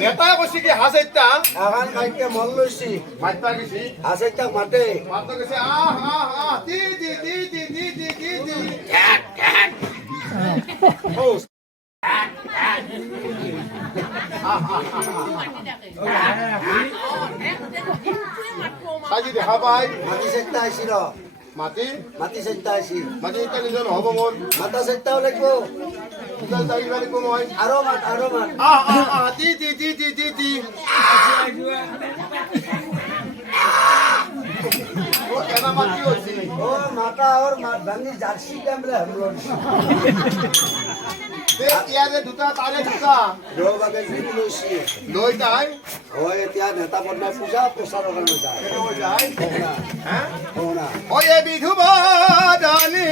নেতাই কৈছে কি হাঁহ চাৰিটা এখন মাইকে মন লৈছি মাতবা গৈছে হাঁহ চাৰিটাক মাতে মাতবা গৈছে আহ আহ আহ তি তি তি তি তি তি তি তি সাজি দেখা পাই মাটি চাৰিটা আহিছি ৰ মাটি মাটি চাৰিটা আহিছি মাটি এতিয়া নিজৰ নহ'ব মোৰ মাতা চাৰিটাও লাগিব যাইবা লাগিব মই আৰু মাত আহ আহ আহ তি তি তি তি তি তি ও কেনা মাটি হৈছে ও মাতা और मात भांगी জার্সি ক্যামেরা हमलो দে ইয়াৰে দুটা তাৰে দুটা দো ভাগে জিত লৈছি লৈ যায় ও এতিয়া নেতা বদনাই পূজা প্ৰচাৰৰ কাৰণে যায় লৈ যায় হে হোনা ওয়ে বিধুবাদানি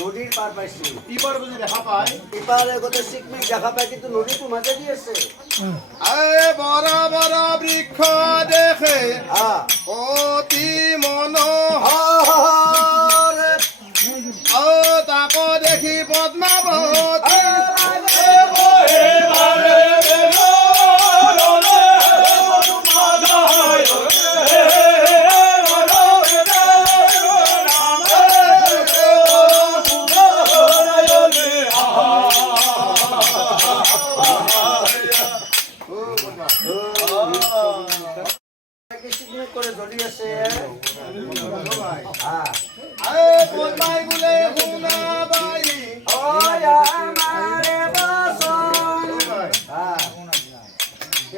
নদীর পার পাইছি ইপার বুঝি দেখা পায় ইপারে গোটে সিকমিক দেখা পাই কিন্তু নদীটো মাঝে দি আছে বড় বড় বৃক্ষ দেখে অতি মনোহর ও তাকো দেখি পদ্মাবতী করে জ্বলি আছে পদ্মাই বলে শুনাবাই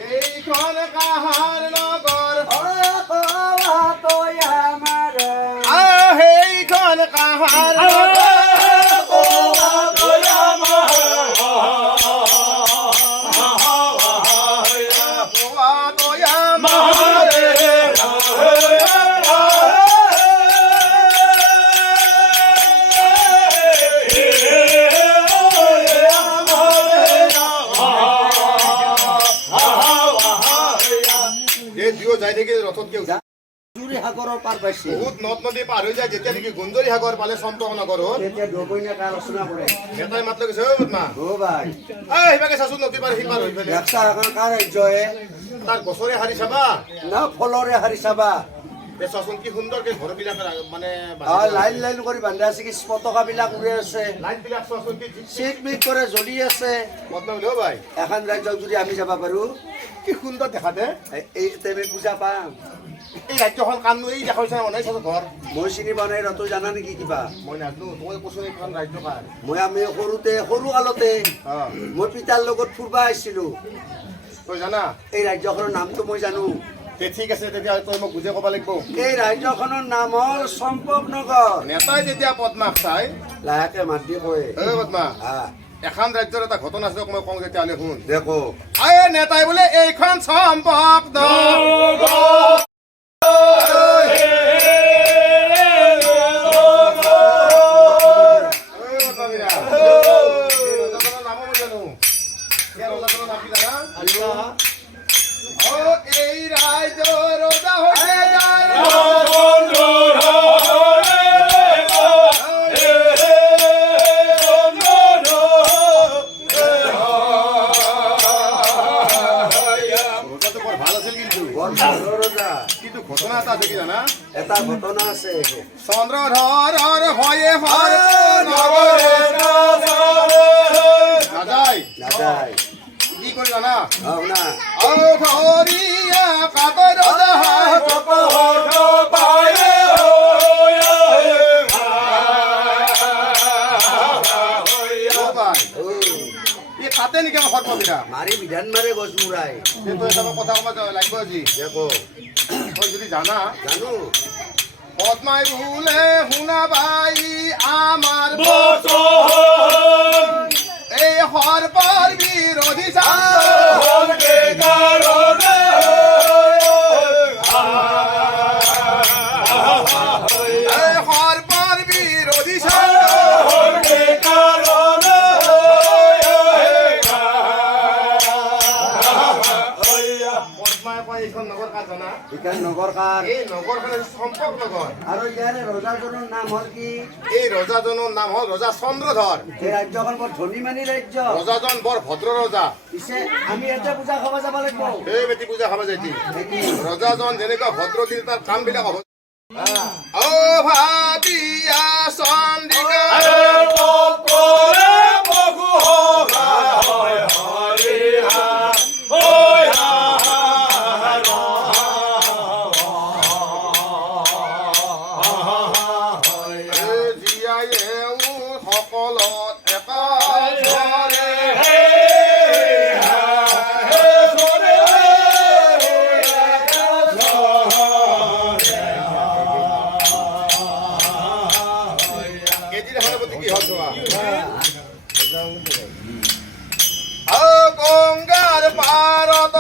এইখন কাহাৰ নগৰ সেইখন কাহাৰ যাই থাকি ৰথত কেউ জুৰি সাগৰৰ পাৰ পাইছে বহুত নদ নদী পাৰ হৈ যায় যেতিয়া নেকি গুঞ্জৰি সাগৰ পালে চম্পক নগৰত তেতিয়া ডবৈনা কাৰ ৰচনা কৰে নেতাই মাত্ৰ কৈছে ঐ বদমা ও ভাই সিবাকে চাচোন নদী পাৰ সিপাৰ হৈ পেলাই ৰাস্তা এখন কাৰ ৰাজ্যহে তাৰ গছৰে হাৰি চাবা না ফলৰে হাৰি চাবা চাচোন কি সুন্দৰকে ঘৰবিলাক মানে লাইন লাইন কৰি বান্ধি আছে কি পতাকা বিলাক উৰি আছে লাইট বিলাক চাচোন কি চিকমিক কৰে জ্বলি আছে বদনাম লেও ভাই এখন ৰাজ্যক যদি আমি যাব পাৰো কি সুন্দৰ দেখা দে এই তেমে পূজা পাম এই ৰাজ্যখন কামনো এই দেখাইছে বনাই চাচোন ঘৰ মই চিনি পোৱা নাই ৰতো জানা নেকি কিবা মই নাজানো তই কৈছোঁ এইখন ৰাজ্য কাৰ মই আমি সৰু কালতে মই পিতাৰ লগত ফুৰবা আহিছিলো তই জানা এই ৰাজ্যখনৰ নামটো মই জানো ঠিক আছে তেতিয়া তই মোক বুজাই ক'ব লাগিব এই ৰাজ্যখনৰ নাম হ'ল চম্পক নগৰ নেতাই যেতিয়া পদ্মাক চাই লাহেকে মাত দি কয় ঐ পদ্মা এখন ৰাজ্যৰ এটা ঘটনা আছে মই কওঁ তেতিয়াহ'লে শুন দেখো নেতাই বোলে এইখন চম্পক এই রাজ্য রোজা হয়ে কিন্তু ঘটনা এটা আছে কি জানা এটা ঘটনা আছে চন্দ্ৰধৰ হয়ে হৰ নাযায় কি কৰি জানা না ধৰিয়া কাটৰ কাটে নেকি আমাৰ সৰ্পবিধা মাৰি বিধান মাৰে গছ মূৰাই কিন্তু এটা কথা ক'ব লাগিব আজি দেখো তই যদি জানা জানো পদ্মাই বোলে শুনা বাই আমাৰ এই সৰ্পৰ বিৰোধী সৰ্পৰ বিৰোধী নগৰ কাৰ এই নগৰখন সম্পৰ্ক নগৰ আৰু ইয়াৰে ৰজাজনৰ নাম হ'ল কি এই ৰজাজনৰ নাম হ'ল ৰজা চন্দ্ৰধৰ এই ৰাজ্যখন বৰ ধনী মানি ৰাজ্য ৰজাজন বৰ ভদ্ৰ ৰজা পিছে আমি এটা পূজা খাব যাব লাগিব এই বেটি পূজা খাব যাইতি ৰজাজন যেনেকুৱা ভদ্ৰ কিন্তু তাৰ কামবিলাক ভাবিয়া চন্দ্ৰিকা গঙ্গাৰ পাৰত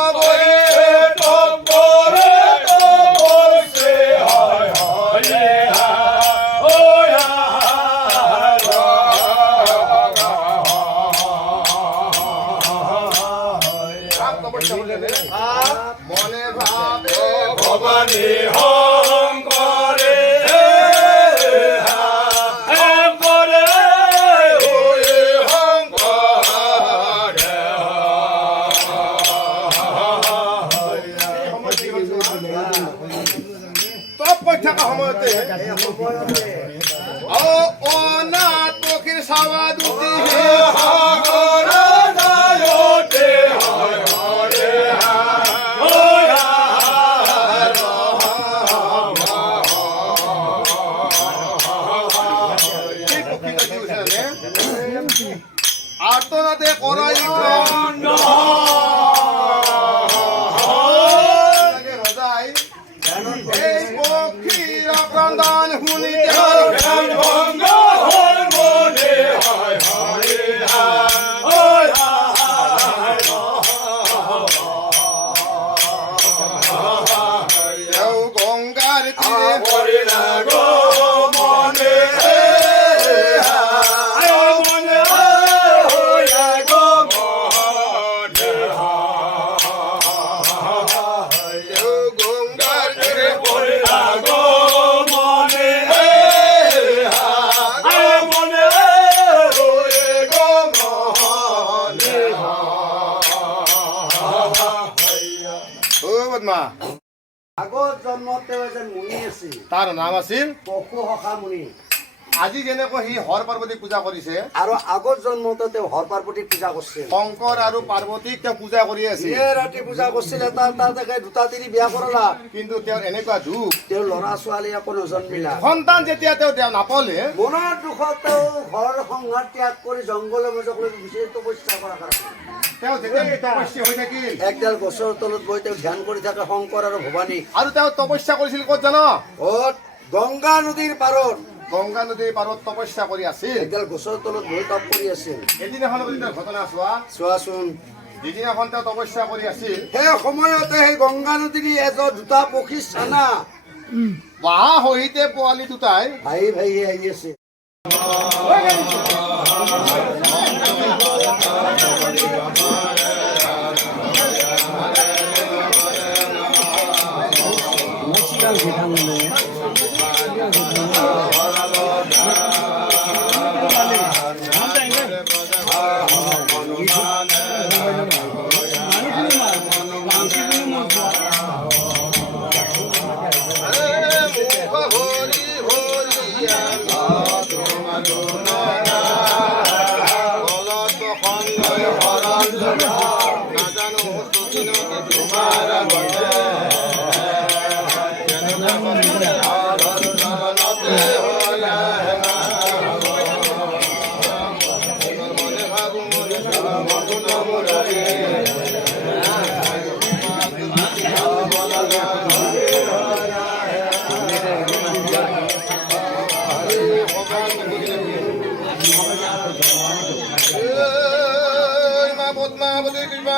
মনে ভাবে ভবানী শঙ্কৰে থকা সময়তে অনাথ পক্ষীৰ চাৱা দুটি আৰ্তনাদে কৰাই ৰজাই এই পক্ষীৰ ক্ৰন্দন শুনি গংগাৰ আগত জন্মত তেওঁ এজন মুনি আছিল তাৰ নাম আছিল পশু সখা মুনি আজি যেনেকৈ সি হৰ পাৰ্বতীক পূজা কৰিছে আৰু আগত জন্মতে তেওঁ হৰ পাৰ্বতীক পূজা কৰিছিল শংকৰ আৰু পাৰ্বতীক তেওঁ পূজা কৰি আছিল ৰাতি পূজা কৰিছিল তাৰ দুটা তিৰি বিয়া কৰালা কিন্তু তেওঁৰ এনেকুৱা দুখ তেওঁৰ ল'ৰা ছোৱালী একো নজন্মিলা সন্তান যেতিয়া তেওঁ নাপালে মনৰ দুখত তেওঁ ঘৰ সংসাৰ ত্যাগ কৰি জংঘলৰ মাজলৈ বিচাৰি তপস্যা কৰা তেওঁ যেতিয়া তপস্যা হৈ থাকিল একডাল গছৰ তলত বহি তেওঁ ধ্যান কৰি থাকে শংকৰ আৰু ভৱানী আৰু তেওঁ তপস্যা কৰিছিল ক'ত জানো ক'ত গংগা নদীৰ পাৰত গংগা নদীৰ পাৰত তপস্যা কৰি আছিল একডাল গছৰ তলত বহি তপ কৰি আছিল এদিনাখন ঘটনা চোৱাচোন যিদিনাখন তেওঁ তপস্যা কৰি আছিল সেই সময়তে সেই গংগা নদীৰ দুটা পক্ষী চানা বাঁহ সহিতে পোৱালি দুটাই ভাই ভাই আহি আছে না জানো সুখিনতে তোমার বন্ধে শরণতে হলে মনে ভাবু মনে মগুন মুরারি মা পদ্মাবতী কৃপা